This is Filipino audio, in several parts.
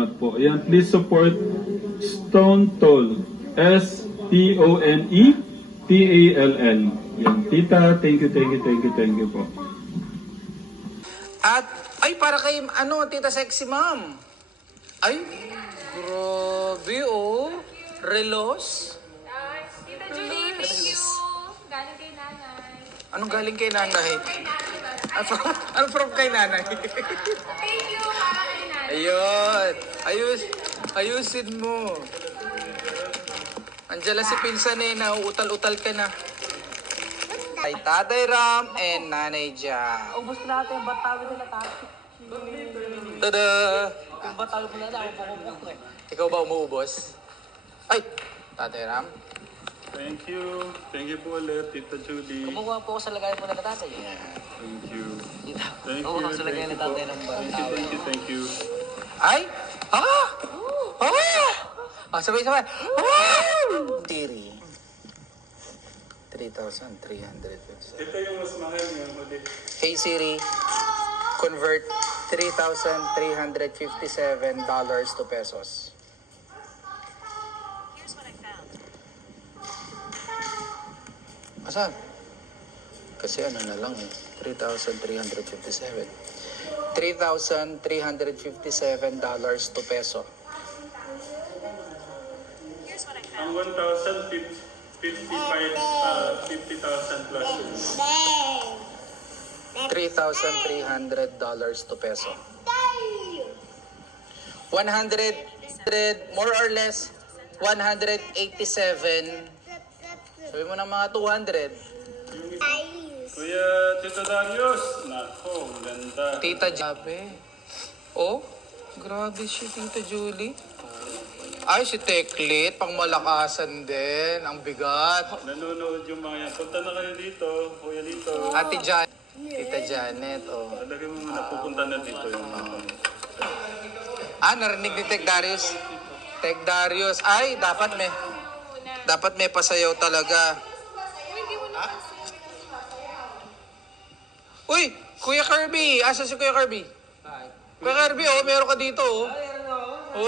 salamat po. Ayan, please support Stone Toll. S-T-O-N-E-T-A-L-L. Yan. Tita, thank you, thank you, thank you, thank you po. At, ay, para kay, ano, tita sexy ma'am. Ay, grabe, oh. Relos. Tita Julie, thank you. Galing kay nanay. Anong galing kay nanay? Ano from, ano from kay nanay? Thank you para kay nanay. Ayun. Ayus, ayusin mo. Andiyan lang si Pinsan eh, nauutal-utal ka na. Ay Tatay Ram and Nanay Ja. Ubus na natin yung batawi nila tapos. Tada! Yung batawi mo na lang, ako pupuk eh. Ikaw ba umuubos? Ay! Tatay Ram? Thank you. Thank you po ulit, Tita Julie. Kumukuha po ako sa lagayan po na tatay. Thank you. Thank Kumukuha you. sa lagayan Thank ni tatay ng Thank you, batawi. thank you, thank you. Ay! Ah! Ah! Ah, sabay-sabay. Ah! Tiri. 3,357. Ito yung mas mahal niya. Huli. Hey Siri, convert $3,357 to pesos. Asan? Kasi ano na lang eh, 3,357. $3,357 to peso. Ang 1,055, uh, 50,000 plus. $3,300 to peso. 100, more or less, 187. Sabi mo ng mga 200. Kuya Tito Darius. Nako, ang ganda. Tita Jabe. Oh, grabe si Tita Julie. Ay, si Teklit, pang malakasan din. Ang bigat. Nanonood yung mga yan. Punta na kayo dito. Kuya dito. Ate Jan, Tita Janet, oh. Lagay mo muna. Pupunta na dito yung mga. Ah, narinig ni Tek Darius. Tek Darius. Ay, dapat may, dapat may pasayaw talaga. Uy, Kuya Kirby. Asa si Kuya Kirby? Kuya Kirby, oh, meron ka dito, oh. Uy!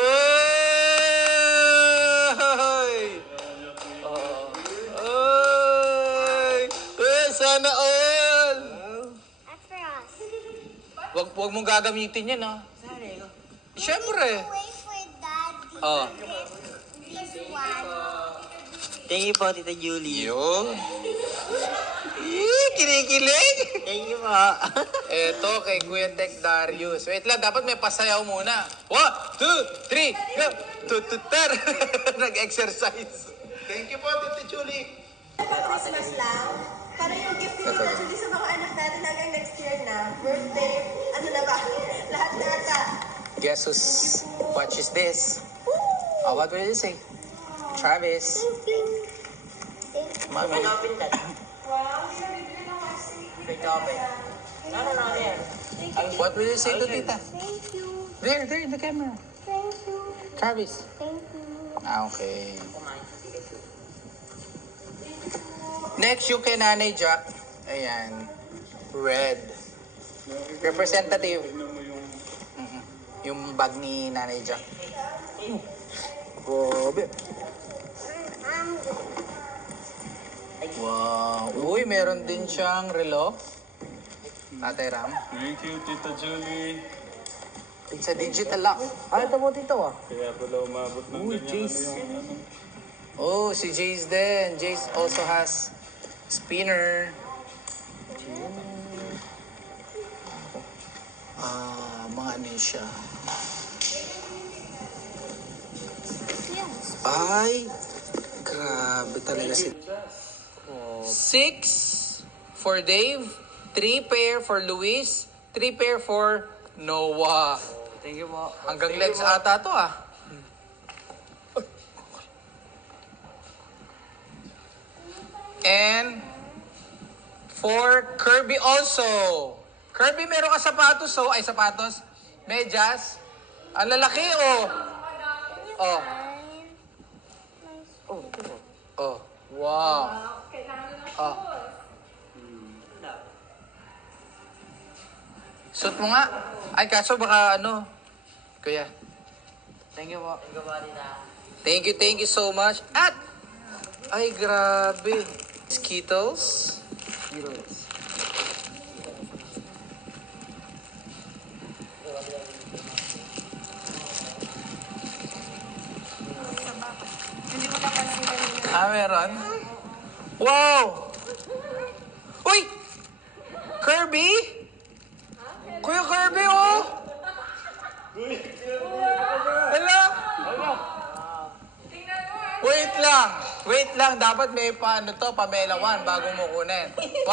Uy! Uy, sana all! That's for us. Wag, wag mong gagamitin yan, ha? Siyempre. Wait for daddy. Oh. This one. Thank you po, Tita Julie. Yun. Ih, kinikilig. Thank you po. Eto, kay Kuya Tek Darius. Wait lang, dapat may pasayaw muna. One, two, three, go! Tututar! Nag-exercise. Thank you po, Tita Julie. Christmas lang. Para yung gift ni Tita Julie sa mga anak natin hanggang next year na. Birthday, ano na ba? Lahat na ata. Guess who's watches this? Oh, what will you say? Travis. Mami. Open that. Wait, open. No, no, no, here. What will you say to Tita? Thank you. There, there, in the camera. Thank you. Travis. Thank you. Ah, okay. Next, yung kay Nanay Jack. Ayan. Red. Representative. Mhm. Yung bag ni Nanay Jack. Grabe. Wow. Uy, meron din siyang relo. Tatay Ram. Thank you, Tita Julie. It's a digital lock. Ah, ito mo dito ah. Kaya pala umabot ng Uy, ganyan. Jace. Ano yung ano? Oh, si Jace din. Jace also has spinner. Ah, mga ano yun siya. Ay, grabe talaga si... Six for Dave, three pair for Luis, three pair for Noah. Thank you po. Hanggang legs ata to ah. And for Kirby also. Kirby, meron ka sapatos oh. Ay, sapatos. Medyas. Ang lalaki oh. Oh. Oh. Wow. Oh. Suot mo nga. Ay, kaso baka ano. Kuya. Thank you po. Thank you. Thank you, thank you so much. At, ay grabe. Skittles. Heroes. Hindi ko napansin kanina. Ah, meron? Wow! Uy! Kirby? Kuya Kirby, oh! Hello? Wait lang. Wait lang. Dapat may paano to, Pamela 1 bago mo kunin. 1,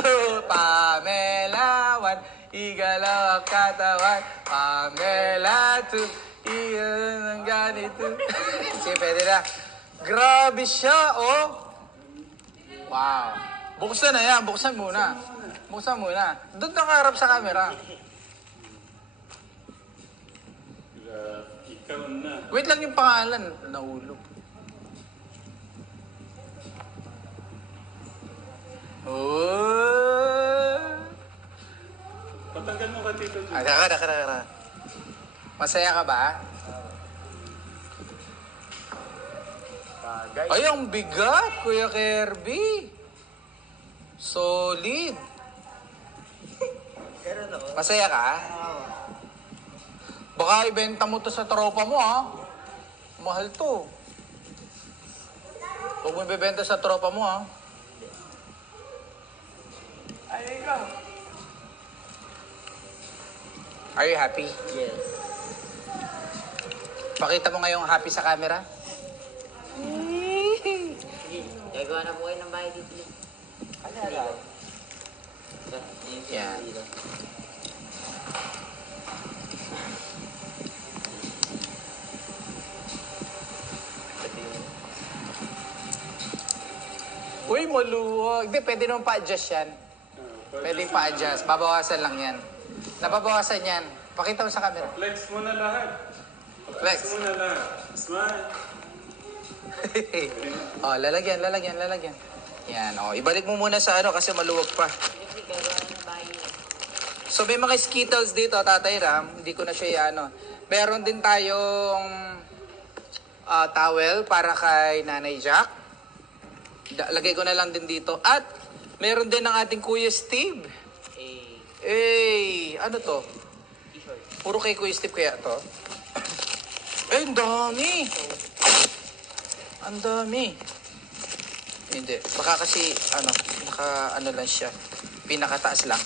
2, Pamela 1. Igalaw ang katawan. Pamela 2. Iyan ang ganito. Sige, pwede na. Grabe siya, oh. Wow. Buksan na yan. Buksan muna. Buksan muna. Doon nakaharap sa camera. Ikaw na. Wait lang yung pangalan. Nahulog. Oh! Patanggal mo ka, Tito Ah, Julie. daka, daka, daka. Masaya ka ba? Bagay. Ay, ang bigat, Kuya Kirby. Solid. Ganun ako. Masaya ka? Baka ibenta mo to sa tropa mo, ha? Mahal to. Huwag mo ibebenta sa tropa mo, ha? Ay, ikaw. Are you happy? Yes. Pakita mo ngayong happy sa camera. Sige, gagawa na po kayo ng bahay dito. Ano yan? Yan. Uy, maluwag. Hindi, pwede naman pa-adjust yan. Pwede pa-adjust. Babawasan lang yan. Nababawasan yan. Pakita mo sa camera. Flex mo na lahat. Flex. mo na lahat. Smile. oh, lalagyan, lalagyan, lalagyan. Yan, oh. Ibalik mo muna sa ano kasi maluwag pa. So may mga Skittles dito, Tatay Ram. Hindi ko na siya ano. Meron din tayong ah, towel para kay Nanay Jack. Da- lagay ko na lang din dito. At meron din ng ating Kuya Steve. Eh, ano to? Puro kay Kuya Steve kaya to? Eh, dami! Ang dami. Hindi. Baka kasi, ano, naka, ano lang siya. Pinakataas lang.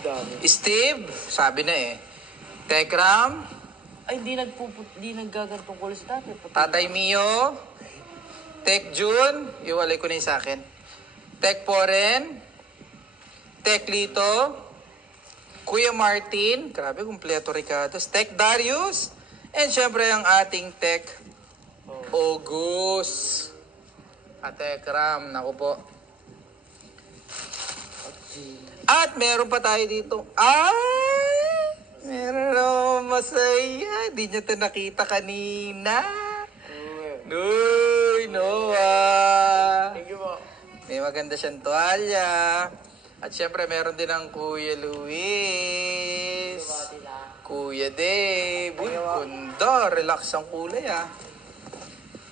Dami. Steve, sabi na eh. Tekram, Ay, di nagpuput, di naggagantong kulo si tatay. Pati- Tatay Mio, Tek Jun, iwalay ko na yung sa akin. Tek Poren, Tek Lito, Kuya Martin, grabe, kumpleto Ricardos, Tek Darius, and syempre ang ating Tek August. At Tek Ram, naku po. At meron pa tayo dito. Ay! Meron masaya. Di niya ito nakita kanina. Uy, Noah. Thank you po. May maganda siyang tuwalya. At syempre, meron din ang Kuya Luis. Kuya Dave. Uy, ganda. Relax ang kulay ah.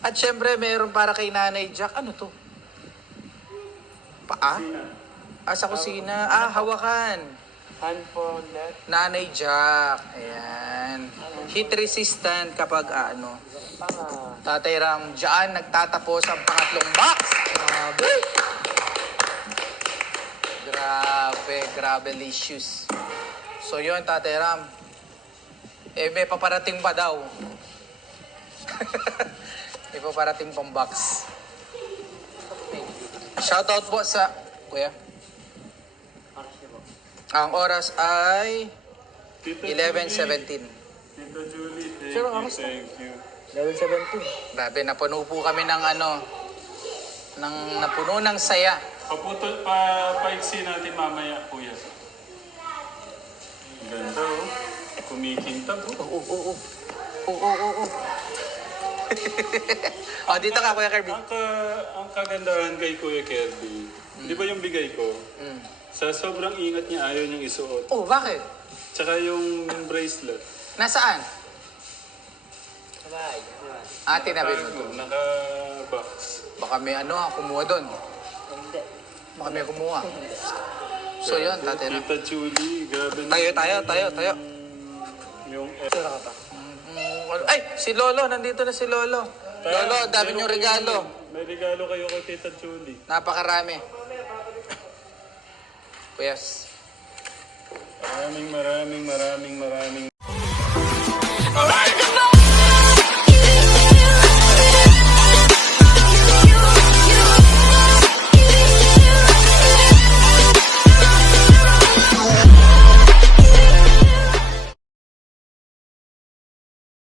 At syempre, meron para kay Nanay Jack. Ano to? Paa? Ah, sa kusina. Ah, hawakan. Hand for that. Nanay Jack. Ayan. Heat resistant kapag ah, ano. Tatay Ram dyan nagtatapos ang pangatlong box. Grabe. Grabe, grabe licious. So yun, Tatay Ram. Eh, may paparating pa daw. may paparating pang box. Shoutout po sa... Kuya? Ang oras ay Tito 11.17. Tito Julie, thank Sir, you, kamusta? thank you. Level 17. Grabe, napuno po kami ng ano, ng napuno ng saya. Paputo, pa, paiksi natin mamaya, kuya. Ang ganda, oh. Kumikintab, oh. Oo, oo, oo. Oo, oo, oo. o, dito ka, Kuya Kirby. Ang, ka, ang kagandahan kay Kuya Kirby, di ba yung bigay ko? Mm. Sa sobrang ingat niya, ayaw niyang isuot. Oh, bakit? Tsaka yung bracelet. Nasaan? Bahay. Ah, tinabi mo to. Ano, Naka-box. Baka may ano ah, kumuha doon. Baka may kumuha. So yun, tatay na. Tita Julie, grabe na. Tayo, tayo, tayo, tayo. Yung Mm, Ay, si Lolo, nandito na si Lolo. Lolo, ang dami niyong regalo. May regalo kayo kay Tita Julie. Napakarami. Yes. Maraming maraming maraming maraming.